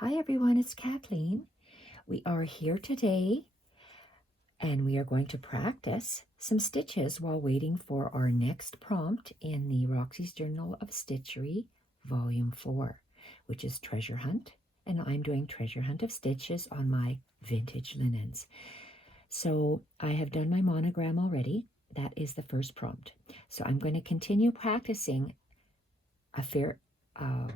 Hi everyone, it's Kathleen. We are here today and we are going to practice some stitches while waiting for our next prompt in the Roxys Journal of Stitchery, Volume 4, which is Treasure Hunt. And I'm doing Treasure Hunt of Stitches on my vintage linens. So I have done my monogram already. That is the first prompt. So I'm going to continue practicing a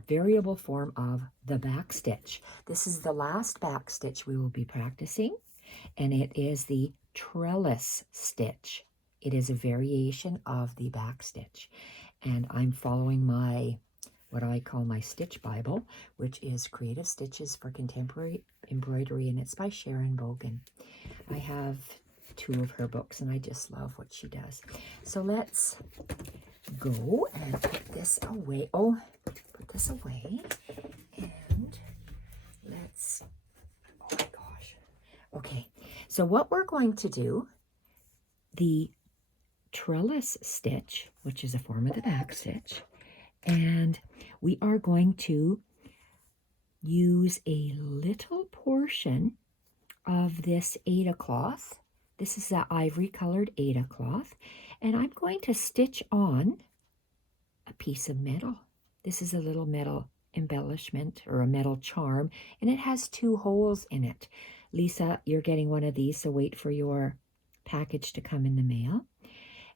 variable form of the back stitch. This is the last back stitch we will be practicing, and it is the trellis stitch. It is a variation of the back stitch, and I'm following my what I call my stitch Bible, which is Creative Stitches for Contemporary Embroidery, and it's by Sharon Bogan. I have 2 of her books, and I just love what she does. So let's go and put this away. Oh, put this away, and let's, oh my gosh. Okay, so what we're going to do, the trellis stitch, which is a form of the back stitch, and we are going to use a little portion of this Aida cloth. This is the ivory colored Aida cloth, and I'm going to stitch on a piece of metal. This is a little metal embellishment or a metal charm, and it has 2 holes in it. Lisa, you're getting one of these, so wait for your package to come in the mail.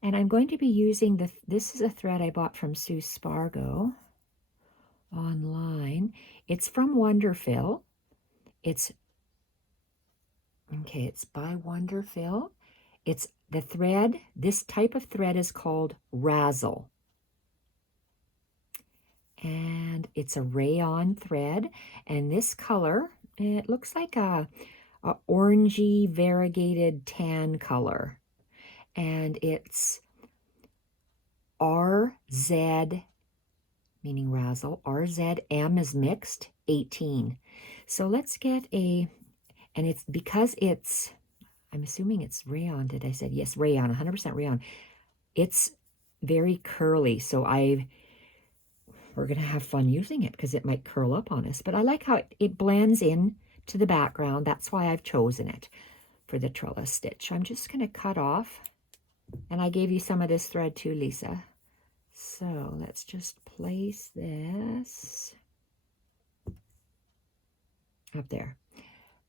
And I'm going to be using this is a thread I bought from Sue Spargo online. It's from Wonderfill. It's by Wonderfill. It's the thread, this type of thread is called Razzle. And it's a rayon thread, and this color, it looks like a orangey variegated tan color, and it's RZ, meaning Razzle, RZM is mixed 18. So let's get and it's because it's, I'm assuming it's rayon. Did I say yes? Rayon, 100% rayon. It's very curly, so we're going to have fun using it because it might curl up on us. But I like how it blends in to the background. That's why I've chosen it for the trellis stitch. I'm just going to cut off. And I gave you some of this thread too, Lisa. So let's just place this up there.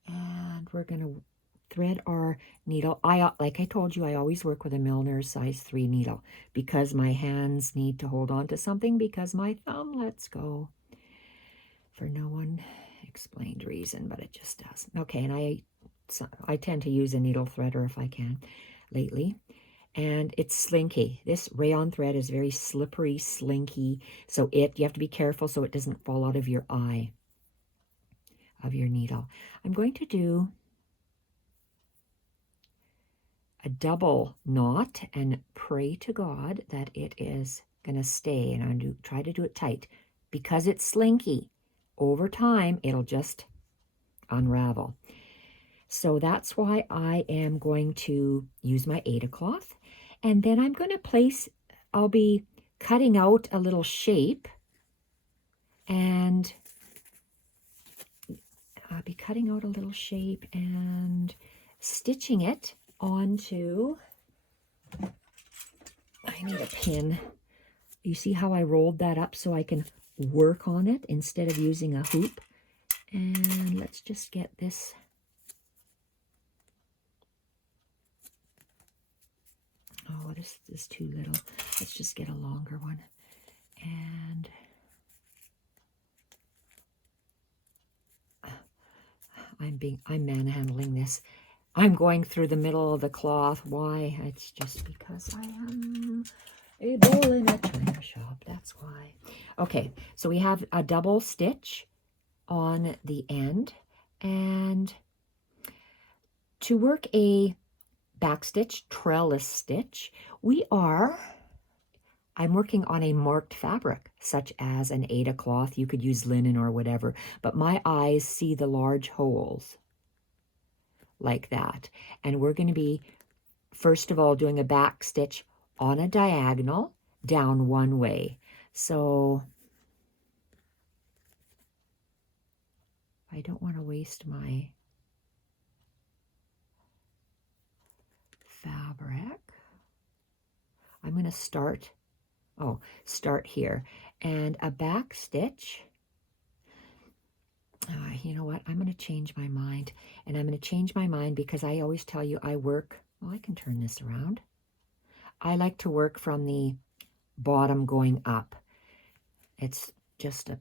And we're going to thread our needle. Like I told you, I always work with a Milner's size 3 needle because my hands need to hold on to something because my thumb lets go for no unexplained reason, but it just does. Okay, and I tend to use a needle threader if I can lately. And it's slinky. This rayon thread is very slippery, slinky, so you have to be careful so it doesn't fall out of your eye of your needle. I'm going to do a double knot and pray to God that it is going to stay, and I'm going to try to do it tight because it's slinky. Over time, it'll just unravel. So that's why I am going to use my Aida cloth, and then I'm going to place, I'll be cutting out a little shape, and I'll be cutting out a little shape and stitching it onto, I need a pin. You see how I rolled that up so I can work on it instead of using a hoop? And let's just get this. Oh, this is too little. Let's just get a longer one. And I'm manhandling this. I'm going through the middle of the cloth. Why? It's just because I am a bull in a china shop. That's why. Okay, so we have a double stitch on the end. And to work a back stitch, trellis stitch, I'm working on a marked fabric, such as an Aida cloth. You could use linen or whatever, but my eyes see the large holes like that. And we're going to be, first of all, doing a back stitch on a diagonal down one way. So I don't want to waste my fabric. I'm going to start here. And a back stitch. You know what? I'm going to change my mind. And I'm going to change my mind because I always tell you I work, well, I can turn this around. I like to work from the bottom going up. It's just a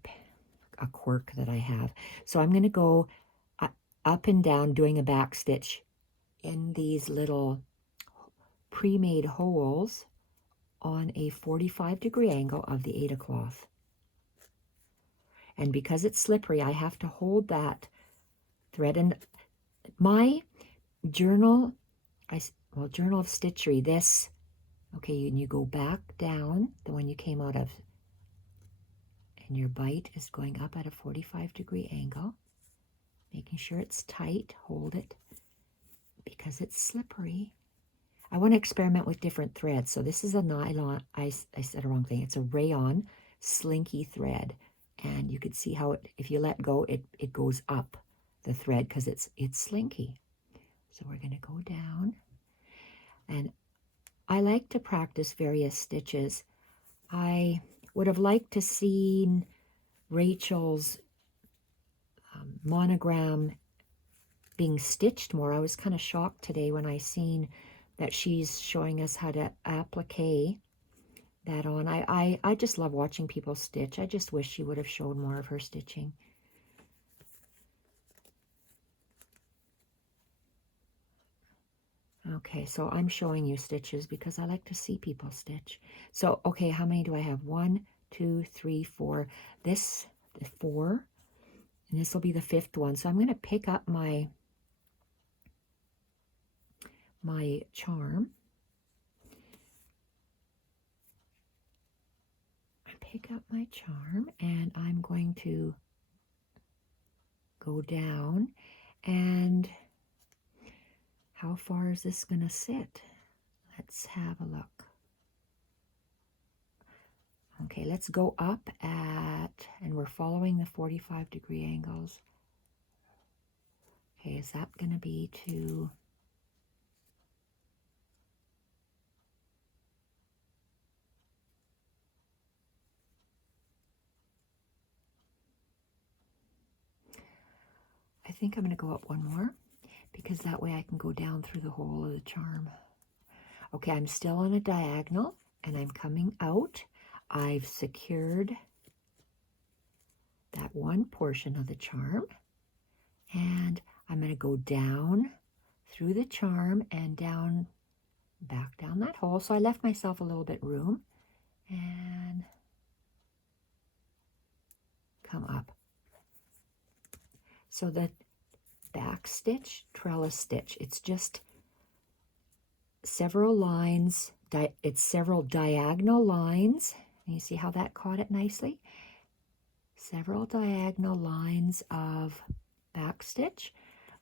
quirk that I have. So I'm going to go up and down doing a back stitch in these little pre-made holes on a 45-degree angle of the Aida cloth. And because it's slippery, I have to hold that thread. And my journal, Journal of Stitchery, this, okay, and you go back down, the one you came out of, and your bite is going up at a 45-degree angle, making sure it's tight, hold it, because it's slippery. I want to experiment with different threads. So this is a nylon, I said a wrong thing, it's a rayon slinky thread. And you could see how it, if you let go, it goes up the thread because it's slinky. So we're going to go down. And I like to practice various stitches. I would have liked to seen Rachel's monogram being stitched more. I was kind of shocked today when I seen that she's showing us how to applique that on. I just love watching people stitch. I just wish she would have showed more of her stitching. Okay, so I'm showing you stitches because I like to see people stitch. So, okay, how many do I have? 1, 2, 3, 4. This, the 4, and this will be the 5th one. So I'm going to pick up my charm. Pick up my charm, and I'm going to go down. And how far is this going to sit? Let's have a look. Okay, let's go up at, and we're following the 45-degree angles. Okay, is that going to be to, I think I'm going to go up one more because that way I can go down through the hole of the charm. Okay, I'm still on a diagonal and I'm coming out. I've secured that one portion of the charm, and I'm going to go down through the charm and down, back down that hole. So I left myself a little bit room and come up. So the back stitch, trellis stitch, it's just several lines, it's several diagonal lines. And you see how that caught it nicely? Several diagonal lines of back stitch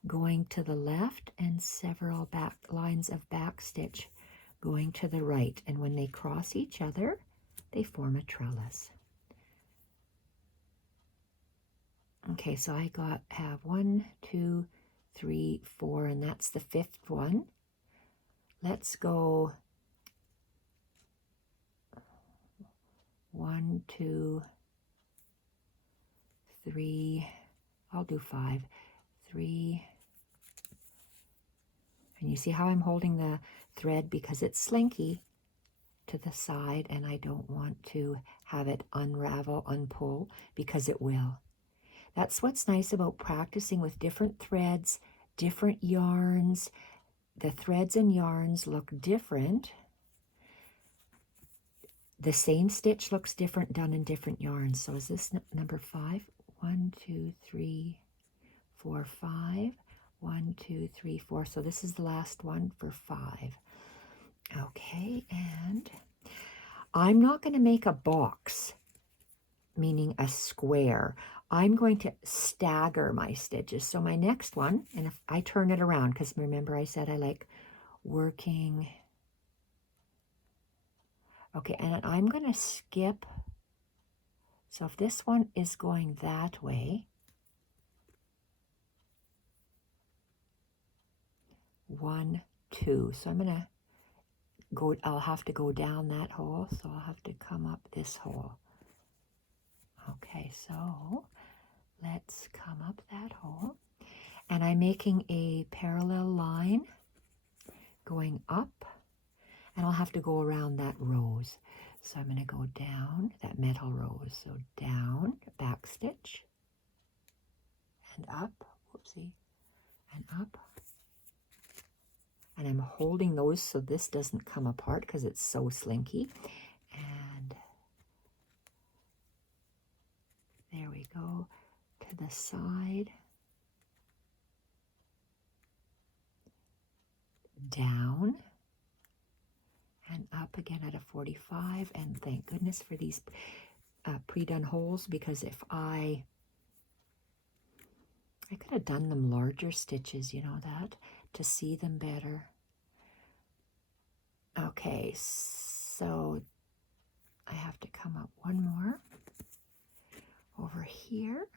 going to the left and several lines of back stitch going to the right. And when they cross each other, they form a trellis. Okay, so I have 1, 2, 3, 4, and that's the 5th one. Let's go 1, 2, 3, I'll do 5, 3, and you see how I'm holding the thread because it's slinky to the side, and I don't want to have it unravel, unpull, because it will. That's what's nice about practicing with different threads, different yarns. The threads and yarns look different. The same stitch looks different done in different yarns. So is this number 5? 1, 2, 3, 4, 5. 1, 2, 3, 4. So this is the last one for 5. Okay, and I'm not going to make a box, meaning a square. I'm going to stagger my stitches. So my next one, and if I turn it around, because remember I said I like working. Okay, and I'm going to skip. So if this one is going that way, 1, 2. So I'm gonna go, I'll have to go down that hole, so I'll have to come up this hole. Okay, so let's come up that hole. And I'm making a parallel line going up, and I'll have to go around that rose. So I'm going to go down that metal rose. So down, back stitch, and up, whoopsie, and up. And I'm holding those so this doesn't come apart because it's so slinky. And there we go, to the side, down, and up again at a 45. And thank goodness for these pre-done holes, because if I could have done them larger stitches, you know that, to see them better. Okay, so I have to come up one more over here.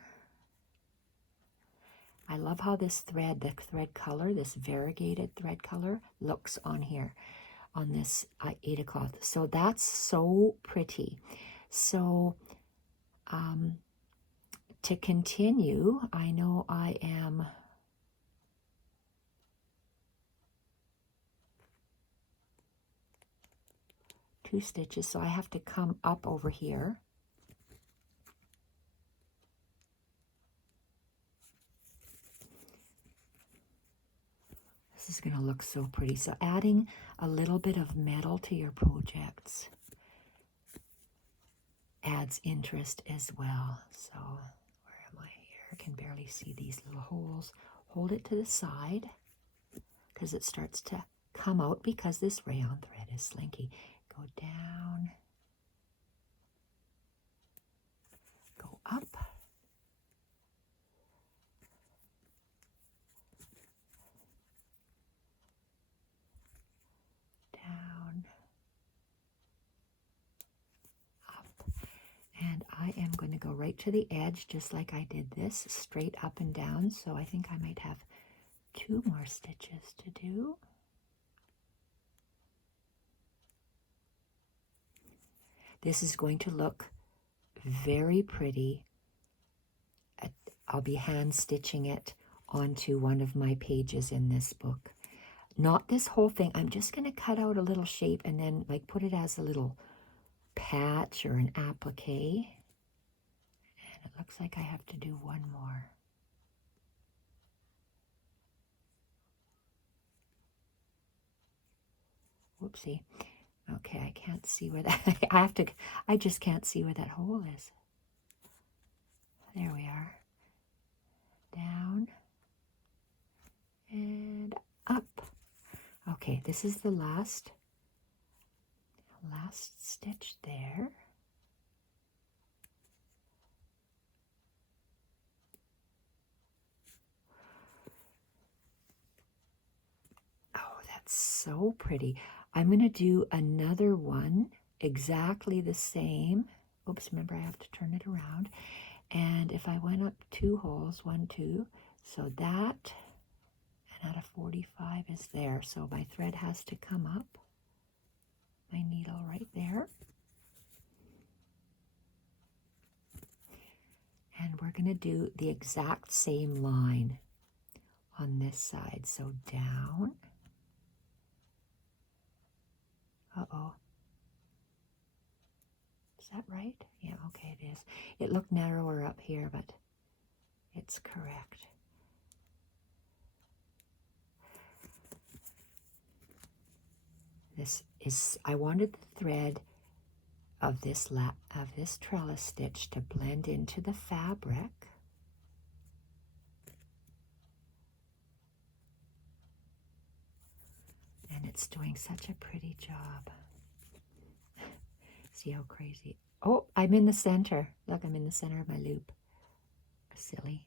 I love how this thread, the thread color, this variegated thread color, looks on here, on this Aida cloth. So that's so pretty. So to continue, I know I am two stitches, so I have to come up over here. This is going to look so pretty. So adding a little bit of metal to your projects adds interest as well. So where am I here? I can barely see these little holes. Hold it to the side because it starts to come out because this rayon thread is slinky. Go down, go up, down, up, and I am going to go right to the edge just like I did this, straight up and down. So I think I might have 2 more stitches to do. This is going to look very pretty. I'll be hand stitching it onto one of my pages in this book. Not this whole thing. I'm just going to cut out a little shape and then like put it as a little patch or an applique. And it looks like I have to do one more. Whoopsie. Okay, I can't see where that, I just can't see where that hole is. There we are. Down and up. Okay, this is the last stitch there. Oh, that's so pretty. I'm going to do another one exactly the same. Oops, remember I have to turn it around. And if I went up 2 holes, 1, 2, so that, and at a 45 is there. So my thread has to come up, my needle right there. And we're going to do the exact same line on this side. So down. Uh-oh. Is that right? Yeah, okay, it is. It looked narrower up here, but it's correct. This is, I wanted the thread of this trellis stitch to blend into the fabric. And it's doing such a pretty job. See how crazy. Oh, I'm in the center. Look, I'm in the center of my loop. Silly.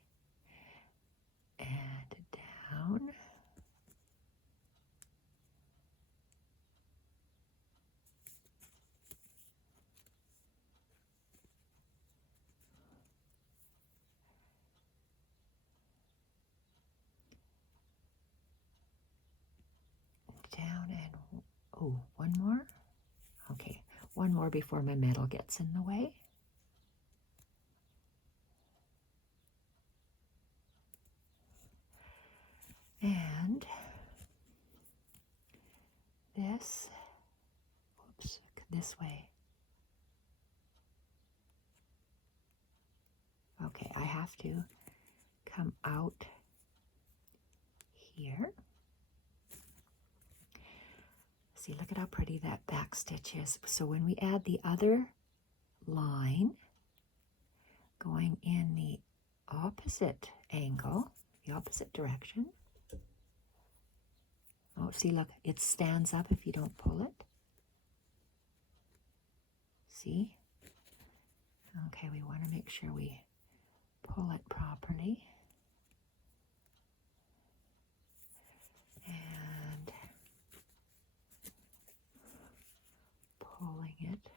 And down. Oh, one more. Okay, one more before my metal gets in the way. And this, oops, this way. Okay, I have to come out here. See, look at how pretty that back stitch is. So when we add the other line going in the opposite angle, the opposite direction. Oh, see, look, it stands up if you don't pull it. See? Okay, we want to make sure we pull it properly. And pulling it.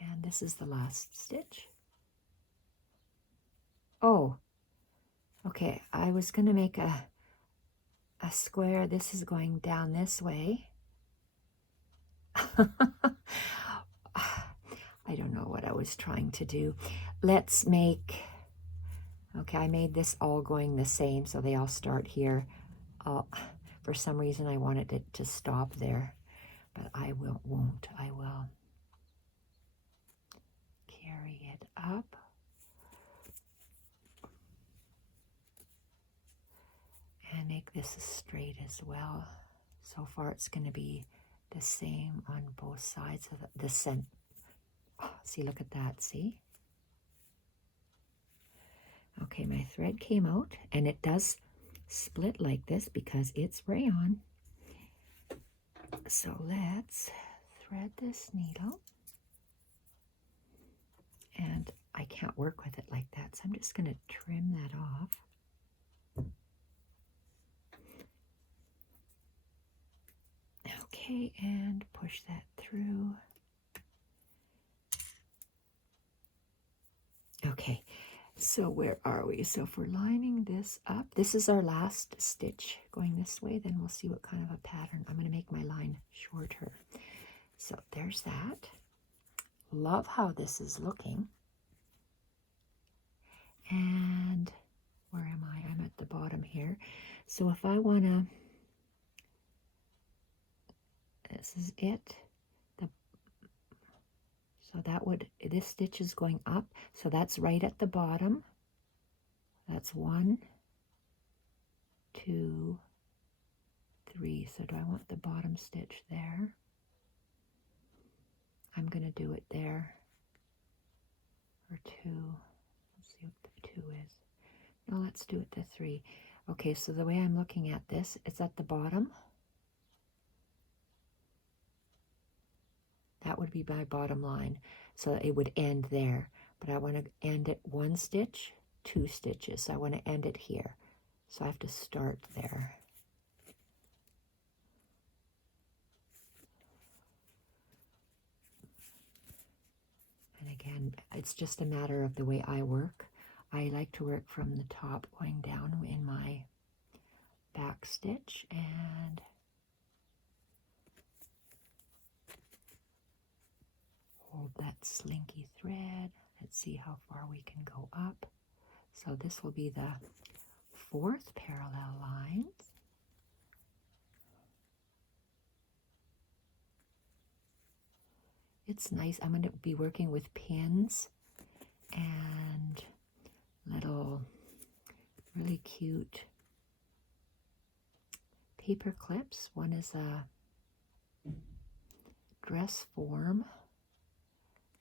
And this is the last stitch. Oh, okay, I was going to make a square. This is going down this way. I don't know what I was trying to do. Let's make, okay, I made this all going the same, so they all start here. For some reason, I wanted it to stop there, but I won't. I will carry it up. And make this straight as well. So far, it's going to be the same on both sides of the center. Oh, see, look at that, see? Okay, my thread came out, and it does split like this because it's rayon. So let's thread this needle. And I can't work with it like that, so I'm just going to trim that off. Okay, and push that through. Okay, so where are we? So if we're lining this up, this is our last stitch going this way, then we'll see what kind of a pattern. I'm going to make my line shorter. So there's that. Love how this is looking. And where am I? I'm at the bottom here. So if I want to, this is it. So that would, this stitch is going up. So that's right at the bottom. That's 1, 2, 3. So do I want the bottom stitch there? I'm going to do it there. Or 2. Let's see what the 2 is. No, let's do it the 3. Okay, so the way I'm looking at this, it's at the bottom. That would be my bottom line. So it would end there. But I want to end it 1 stitch, 2 stitches. So I want to end it here. So I have to start there. And again, it's just a matter of the way I work. I like to work from the top going down in my back stitch and hold that slinky thread. Let's see how far we can go up. So this will be the 4th parallel line. It's nice. I'm going to be working with pins and little really cute paper clips. One is a dress form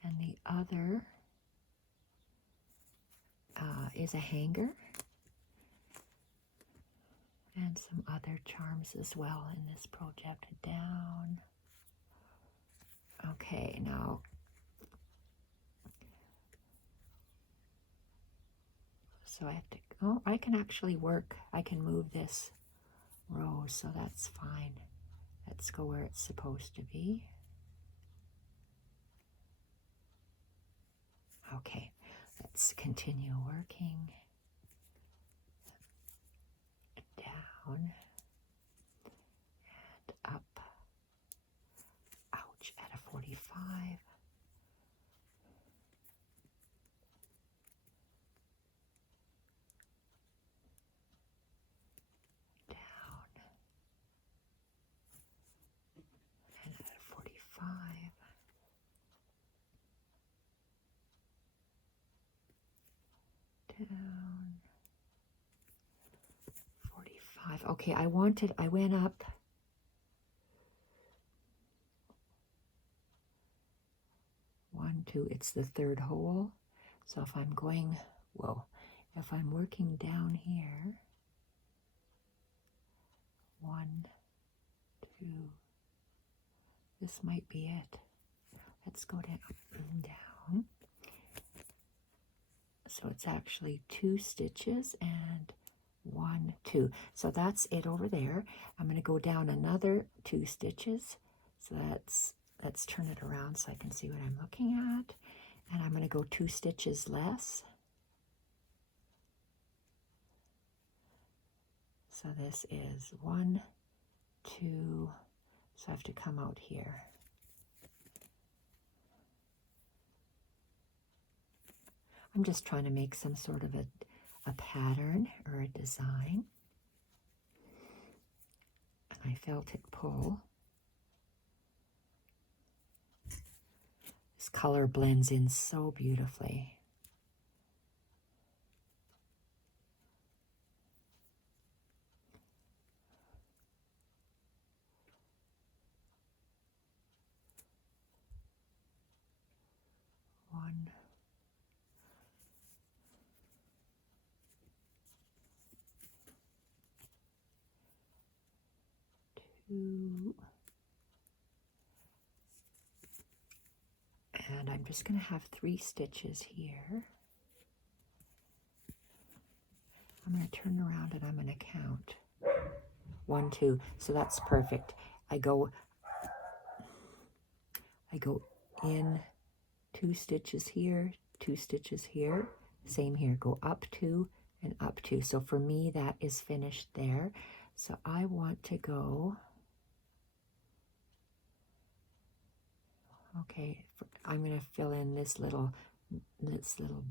and the other is a hanger and some other charms as well in this project. Down. Okay, now so I have to, oh, I can actually work, I can move this row, so that's fine. Let's go where it's supposed to be. Okay, let's continue working. and up, ouch, at a 45, down, and at a 45, down, 45. Okay, I went up 1, 2, it's the third hole. So if I'm going, whoa, if I'm working down here, 1, 2, this might be it. Let's go down, down. So it's actually 2 stitches and 1, 2. So that's it over there. I'm going to go down another 2 stitches. So let's turn it around so I can see what I'm looking at. And I'm going to go 2 stitches less. So this is 1, 2. So I have to come out here. I'm just trying to make some sort of a pattern or a design. And I felt it pull. This color blends in so beautifully. One, 2, and I'm just going to have 3 stitches here. I'm going to turn around and I'm going to count 1, 2. So that's perfect. I go in 2 stitches here, 2 stitches here, same here. Go up 2 and up 2. So for me, that is finished there. So I want to go. Okay, I'm going to fill in this little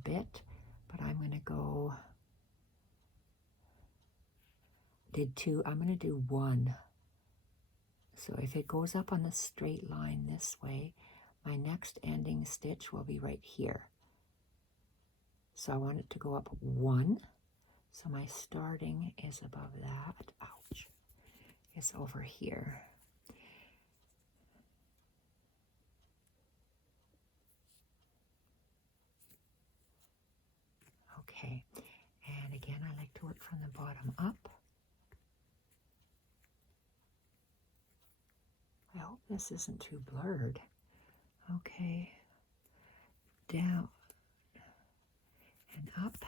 bit, but I'm going to go, did 2, I'm going to do 1. So if it goes up on the straight line this way, my next ending stitch will be right here. So I want it to go up 1. So my starting is above that, ouch, is over here. Okay, and again, I like to work from the bottom up. I hope this isn't too blurred. Okay, down and up.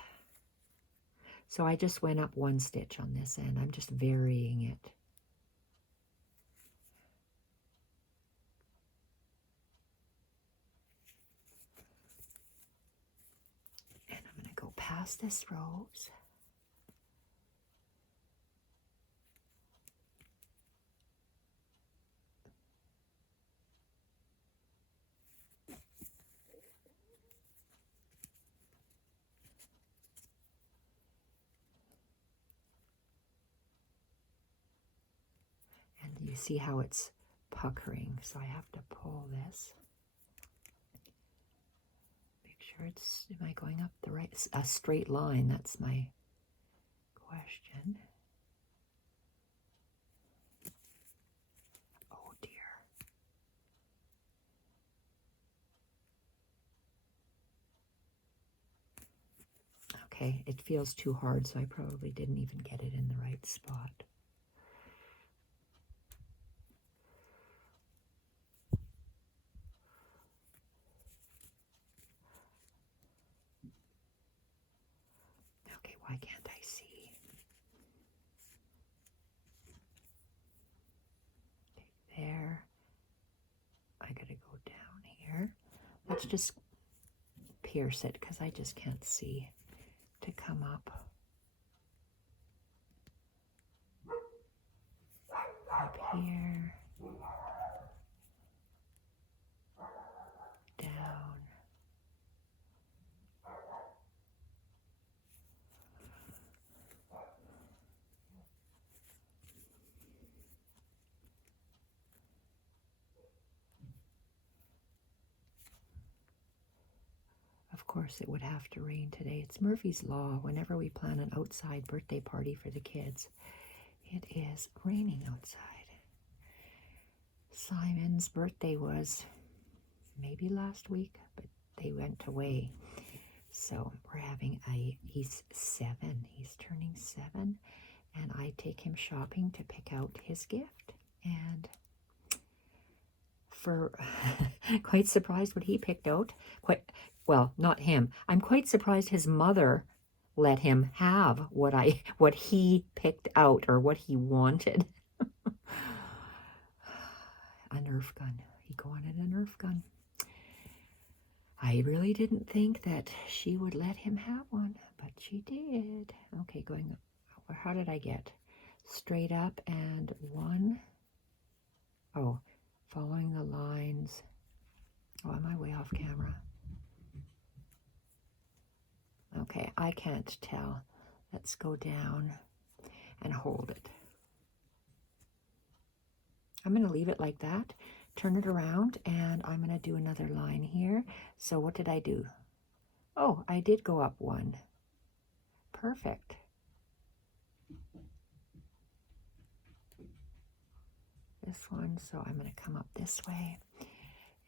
So I just went up 1 stitch on this end. I'm just varying it. And I'm going to go past this rose. And you see how it's puckering, so I have to pull this. Make sure it's, am I going up the right, a straight line? That's my question. Oh dear. Okay, it feels too hard, so I probably didn't even get it in the right spot. Okay, why can't I see? Okay, there. I gotta go down here. Let's just pierce it, because I just can't see to come up. up here, down. Of course, it would have to rain today. It's Murphy's Law. Whenever we plan an outside birthday party for the kids, it is raining outside. Simon's birthday was maybe last week, but they went away. So we're having he's 7. He's turning 7. And I take him shopping to pick out his gift. And for quite surprised what he picked out. Well, not him. I'm quite surprised his mother let him have what he picked out or what he wanted. A Nerf gun. He wanted a Nerf gun. I really didn't think that she would let him have one, but she did. Okay, going, how did I get? Straight up and 1. Oh, following the lines. Oh, am I way off camera? Okay, I can't tell. Let's go down and hold it. I'm going to leave it like that, turn it around, and I'm going to do another line here. So what did I do? Oh, I did go up 1. Perfect. This one, so I'm going to come up this way.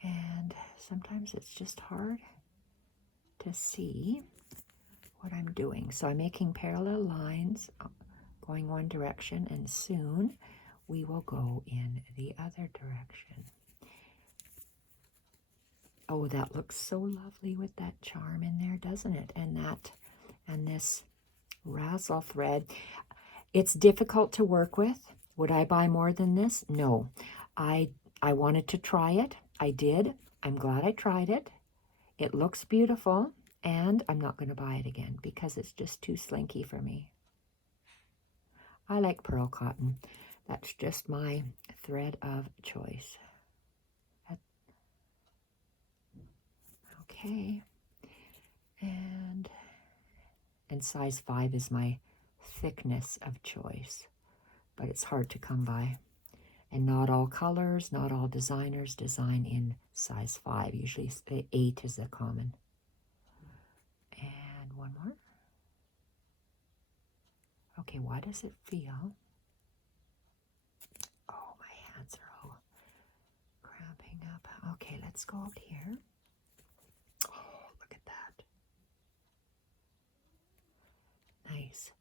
And sometimes it's just hard to see what I'm doing. So I'm making parallel lines going one direction, and soon we will go in the other direction. Oh, that looks so lovely with that charm in there, doesn't it? And this razzle thread. It's difficult to work with. Would I buy more than this? No. I wanted to try it. I did. I'm glad I tried it. It looks beautiful, and I'm not going to buy it again because it's just too slinky for me. I like Perle Cotton. That's just my thread of choice. Okay. And size 5 is my thickness of choice, but it's hard to come by. And not all colors, not all designers design in size 5. Usually 8 is the common. And one more. Okay, why does it feel? Oh, my hands are all cramping up. Okay, let's go out here. Oh, look at that. Nice.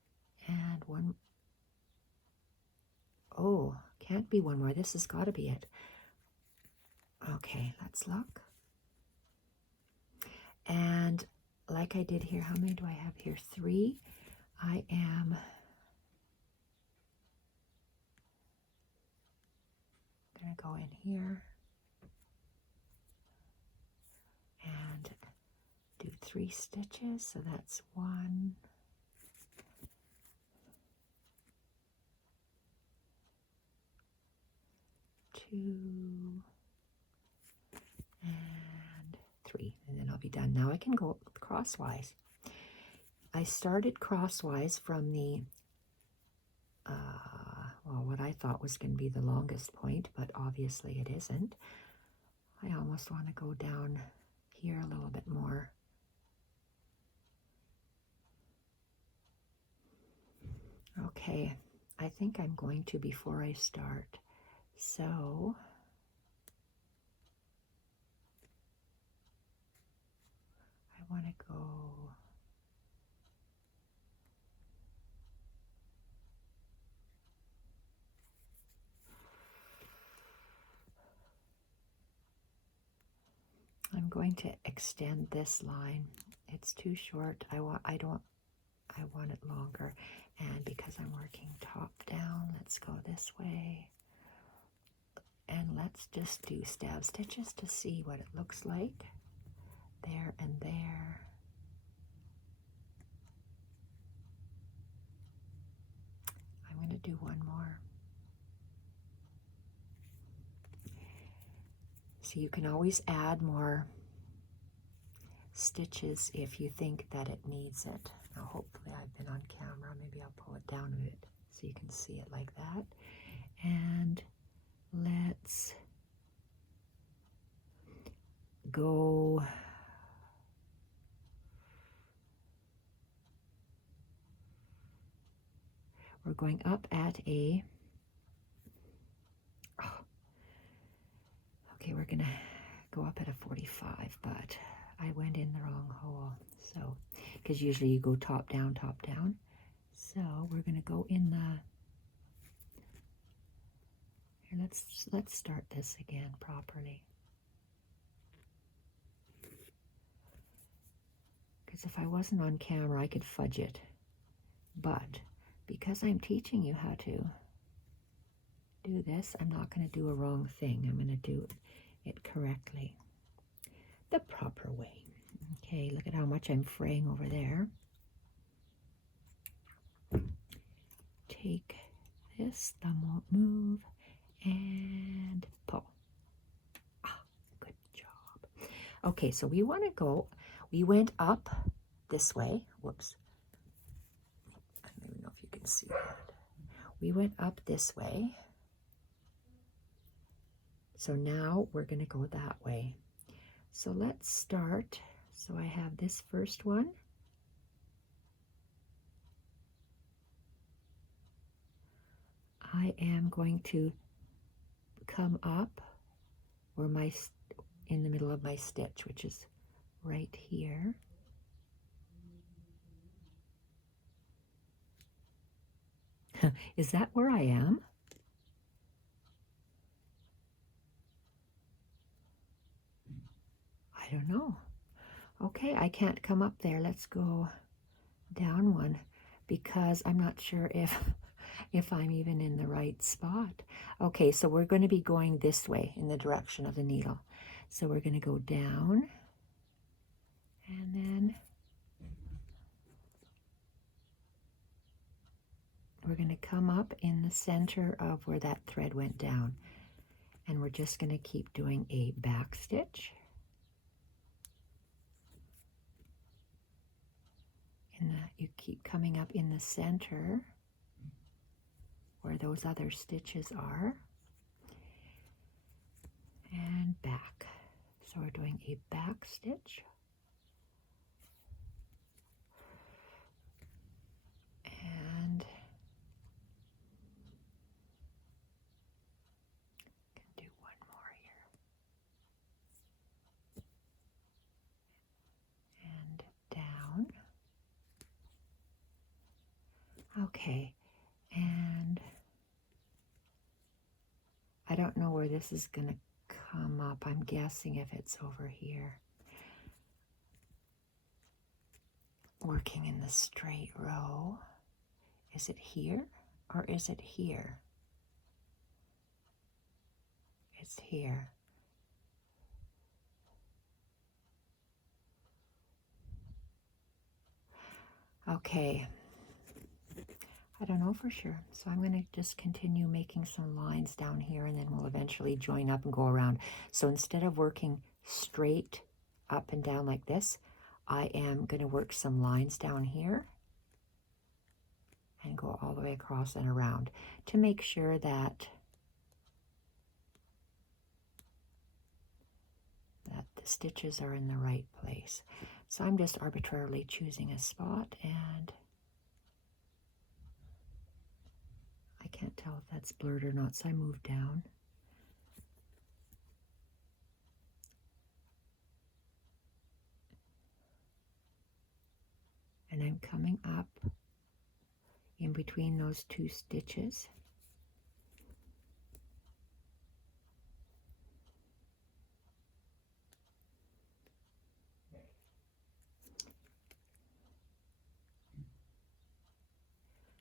And one. Oh, can't be one more. This has got to be it. Okay, let's look. And like I did here, how many do I have here? 3. I am going to go in here and do 3 stitches. So that's 1, 2, and 3, and then I'll be done. Now I can go crosswise. I started crosswise from the, well, what I thought was going to be the longest point, but obviously it isn't. I almost want to go down here a little bit more. Okay, I think I'm going to before I start. So I want to go I'm going to extend this line. It's too short. I want it longer. And because I'm working top down, let's go this way. And let's just do stab stitches to see what it looks like. There and there. I'm going to do one more. So you can always add more stitches if you think that it needs it. Now hopefully I've been on camera. Maybe I'll pull it down a bit so you can see it like that. And let's go we're going up at a okay, we're gonna go up at a 45, but I went in the wrong hole. So because usually you go top down, so we're gonna go in the here, let's start this again properly. Because if I wasn't on camera, I could fudge it. But because I'm teaching you how to do this, I'm not going to do a wrong thing. I'm going to do it correctly, the proper way. Okay, look at how much I'm fraying over there. Take this, thumb won't move, and pull. Ah, good job. Okay, so we want to go, we went up this way. Whoops. I don't even know if you can see that. We went up this way. So now we're going to go that way. So let's start. So I have this first one. I am going to come up where in the middle of my stitch, which is right here. Is that where I am? I don't know. Okay, I can't come up there. Let's go down one because I'm not sure if I'm even in the right spot. Okay, so we're going to be going this way in the direction of the needle. So we're going to go down and then we're going to come up in the center of where that thread went down. And we're just going to keep doing a back stitch. You keep coming up in the center where those other stitches are. And back. So we're doing a back stitch. And can do one more here. And down. Okay, and I don't know where this is going to come up. I'm guessing if it's over here. Working in the straight row. Is it here or is it here? It's here. Okay. I don't know for sure. So I'm going to just continue making some lines down here and then we'll eventually join up and go around. So instead of working straight up and down like this, I am going to work some lines down here and go all the way across and around to make sure that the stitches are in the right place. So I'm just arbitrarily choosing a spot and I can't tell if that's blurred or not, so I move down. And I'm coming up in between those two stitches.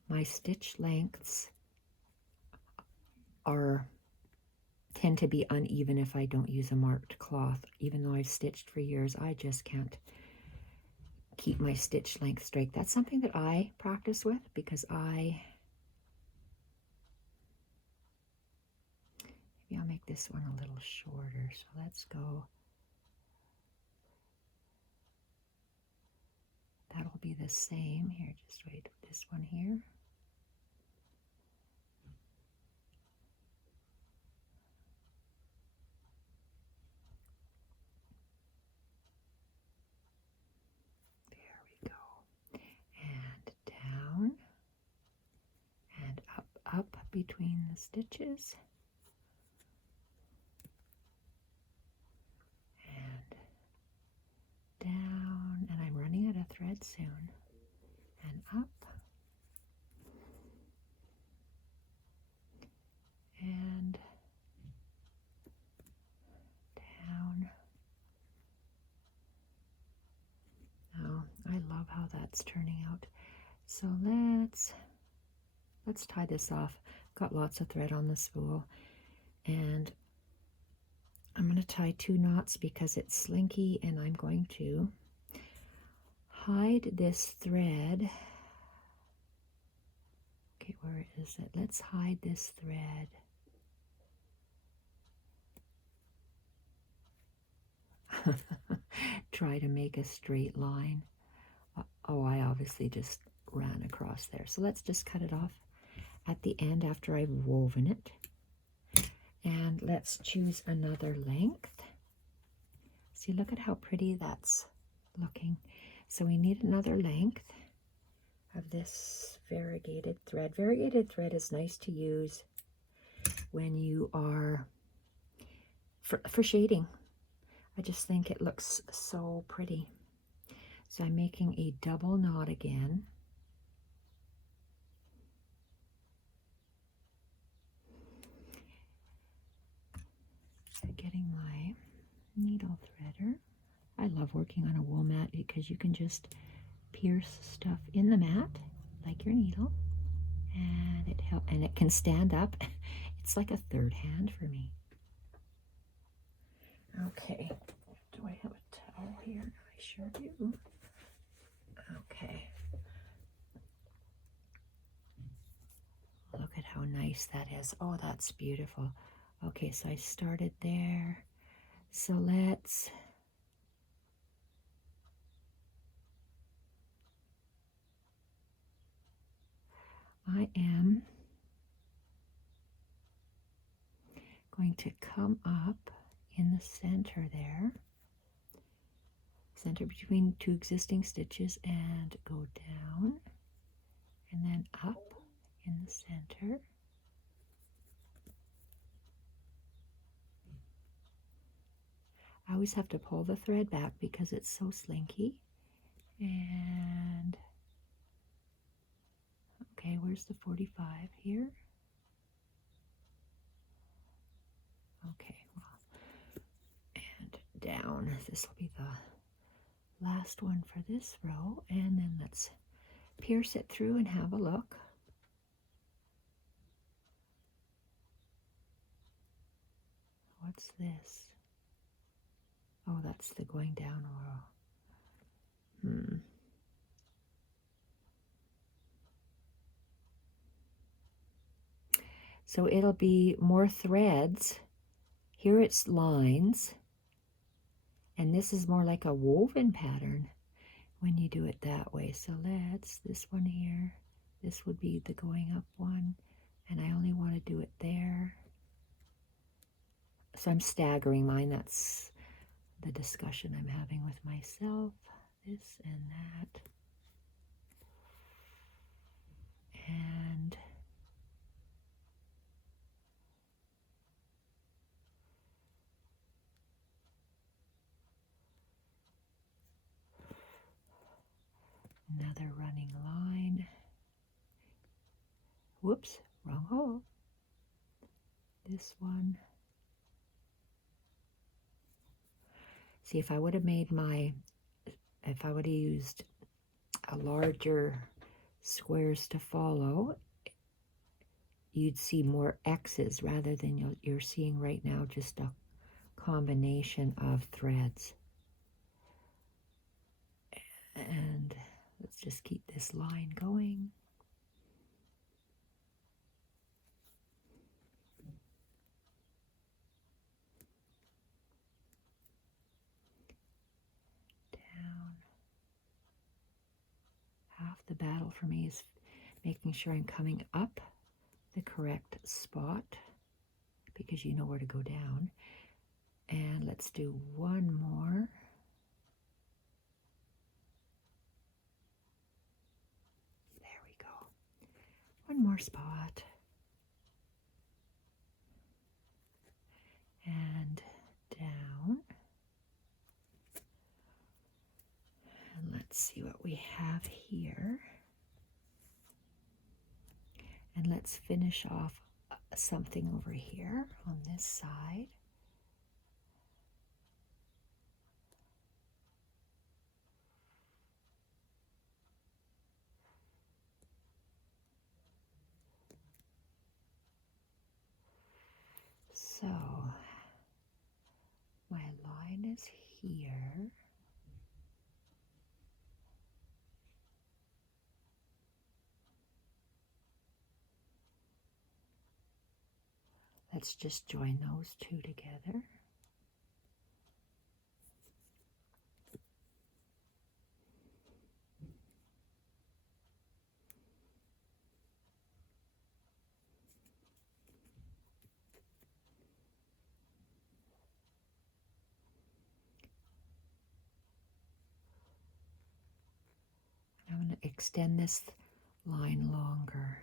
My stitch lengths tend to be uneven if I don't use a marked cloth. Even though I've stitched for years, I just can't keep my stitch length straight. That's something that I practice with because Maybe I'll make this one a little shorter. So let's go. That'll be the same. Here, just wait, this one here. There we go. And down and up between the stitches. And down, and I'm running out of thread soon. And up. And down. Oh, I love how that's turning out. So let's tie this off. Got lots of thread on the spool, and I'm going to tie 2 knots because it's slinky, and I'm going to hide this thread. Okay, where is it? Let's hide this thread. Try to make a straight line. Oh, I obviously just ran across there. So let's just cut it off at the end after I've woven it. And let's choose another length. See, look at how pretty that's looking. So we need another length of this variegated thread. Variegated thread is nice to use when you are for shading. I just think it looks so pretty. So I'm making a double knot again. Getting my needle threader. I love working on a wool mat because you can just pierce stuff in the mat like your needle, and it can stand up. It's like a third hand for me. Okay, do I have a towel here? I sure do. Okay. Look at how nice that is. Oh, that's beautiful. Okay, so I started there. So I am going to come up in the center there, center between 2 existing stitches, and go down and then up in the center. I always have to pull the thread back because it's so slinky. And okay, where's the 45 here? Okay, well, and down. This will be the last one for this row, and then let's pierce it through and have a look. What's this? Oh, that's the going down row. So it'll be more threads. Here it's lines, and this is more like a woven pattern when you do it that way. So this one here, this would be the going up one, and I only want to do it there. So I'm staggering mine. That's the discussion I'm having with myself. This and that. And another running line. Whoops, wrong hole. This one. See, if I would have used a larger squares to follow, you'd see more X's rather than you're seeing right now just a combination of threads. And let's just keep this line going. the battle for me is making sure I'm coming up the correct spot, because you know where to go down. And let's do one more. There we go. One more spot. And down. And let's see what we have here. And let's finish off something over here on this side. So my line is here. Let's just join those two together. I'm going to extend this line longer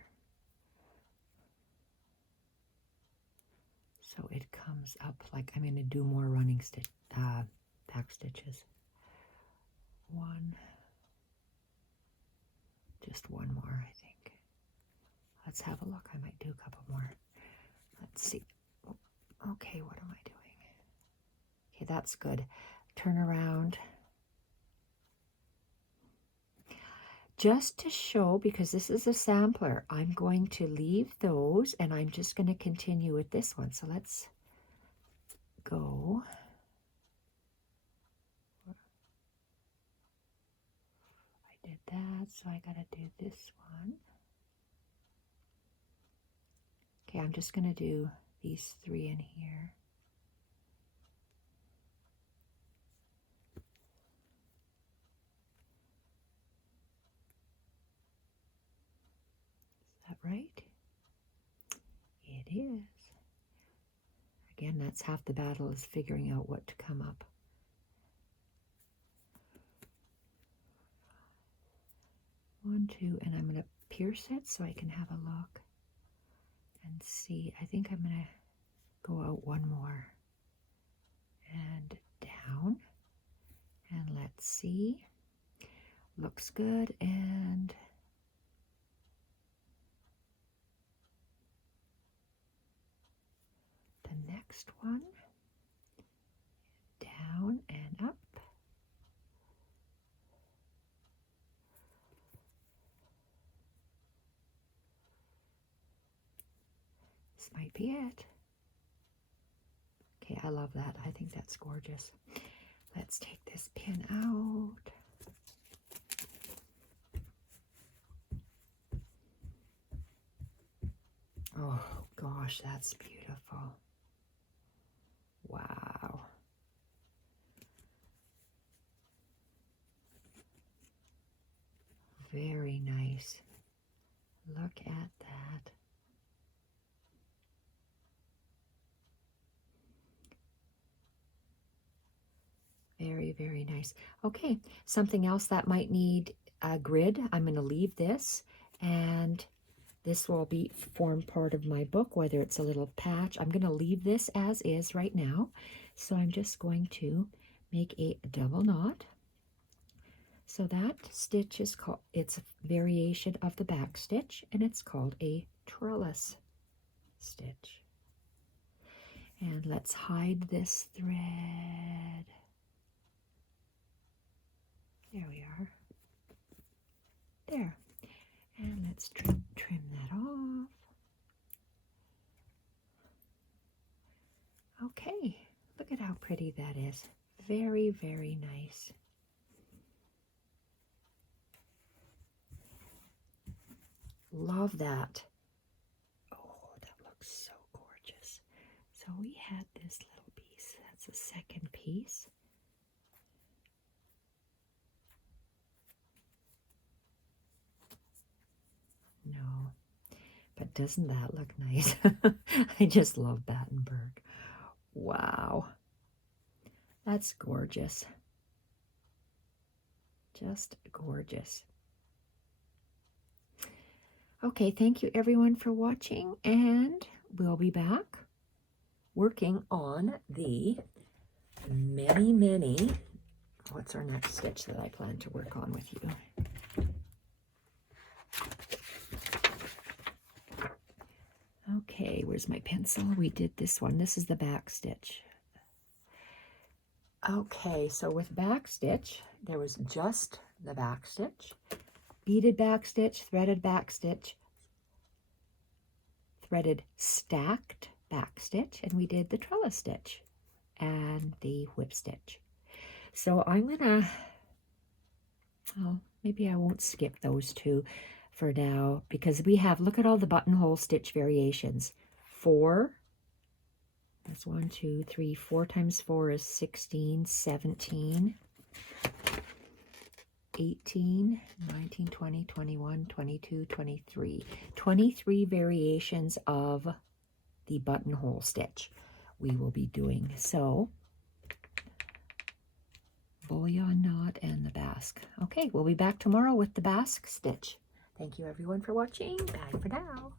so it comes up. Like I'm going to do more running stitch, back stitches. Just one more, I think. Let's have a look. I might do a couple more. Let's see. Okay, what am I doing? Okay, that's good. Turn around. Just to show, because this is a sampler, I'm going to leave those and I'm just going to continue with this one. So let's go. I did that, so I got to do this one. Okay, I'm just going to do these three in here. Is that right? It is. Again, that's half the battle, is figuring out what to come up. One, two, and I'm going to pierce it so I can have a look and see. I think I'm going to go out one more and down, and let's see. Looks good. And the next one, down and up. This might be it. Okay, I love that. I think that's gorgeous. Let's take this pin out. Oh gosh, that's beautiful. Wow. Very nice. Look at that. Very, very nice. Okay, something else that might need a grid. I'm going to leave this, and this will form part of my book, whether it's a little patch. I'm going to leave this as is right now. So I'm just going to make a double knot. So that stitch is called, it's a variation of the back stitch, and it's called a trellis stitch. And let's hide this thread. There we are. There. And let's trim that off. Okay, look at how pretty that is. Very, very nice. Love that. Oh, that looks so gorgeous. So we had this little piece. That's the second piece. Doesn't that look nice? I just love Battenberg. Wow. That's gorgeous. Just gorgeous. Okay, thank you everyone for watching, and we'll be back working on the many, what's our next stitch that I plan to work on with you? Okay, where's my pencil? We did this one. This is the back stitch. Okay, so with back stitch, there was just the back stitch, beaded back stitch, threaded back stitch, threaded stacked back stitch, and we did the trellis stitch and the whip stitch. So I'm gonna, oh, maybe I won't skip those two for now, because we have, look at all the buttonhole stitch variations. 4, that's 1, 2, 3, 4 times 4 is 16, 17, 18, 19, 20, 21, 22, 23. 23 variations of the buttonhole stitch we will be doing. So, bullion knot and the basque. Okay, we'll be back tomorrow with the basque stitch. Thank you everyone for watching. Bye for now.